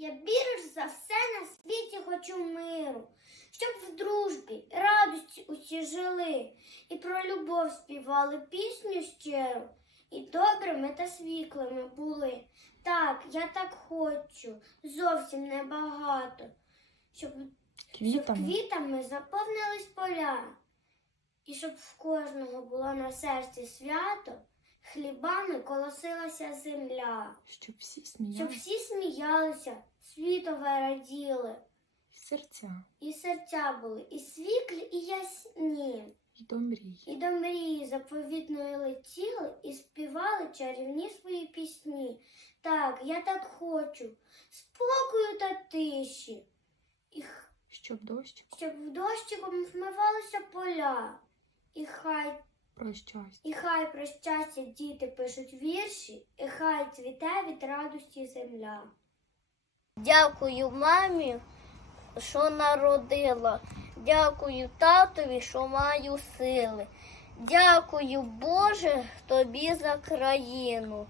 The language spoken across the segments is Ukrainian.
Я більш за все на світі хочу миру, щоб в дружбі, радості усі жили, і про любов співали пісню щиру, і добрими та світлими були. Так, я так хочу, зовсім небагато, щоб щоб Квітами. квітами заповнились поля, і щоб в кожного було на серці свято, хлібами колосилася земля, Щоб всі щоб сміялися всі сміялися, світове раділи, серця. І серця були, і світлі, і ясні, і до мрій. і до мрії заповітної летіли, і співали чарівні свої пісні. Так, я так хочу, спокою та тиші. І Щоб дощику щоб в дощиком вмивалися поля, і хай, про щастя. і хай про щастя діти пишуть вірші, і хай цвіте від радості земля. Дякую мамі, що народила. Дякую татові, що маю сили. Дякую, Боже, тобі за країну,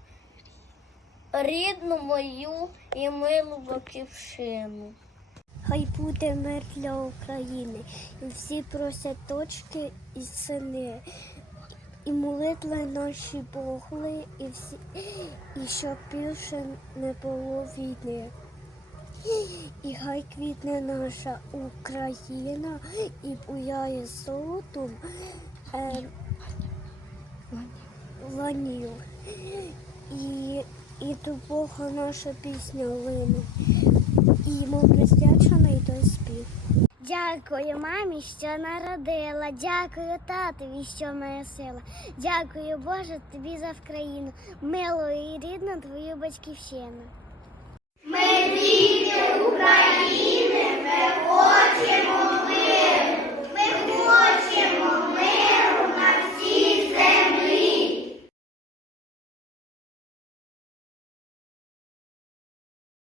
рідну мою і милу батьківщину. Хай буде мир для України, і всі просять точки і сини, і молитви наші Богли, і всі, і щоб більше не було війни. І хай квітне наша Україна і буяє золотом е, ланів. І, і до Бога наша пісня лине. І йому присвячений той спів. Дякую мамі, що народила. Дякую татові, що моя сила. Дякую, Боже, тобі за Вкраїну. Милу і рідну твою батьківщину. Ми діти Україні.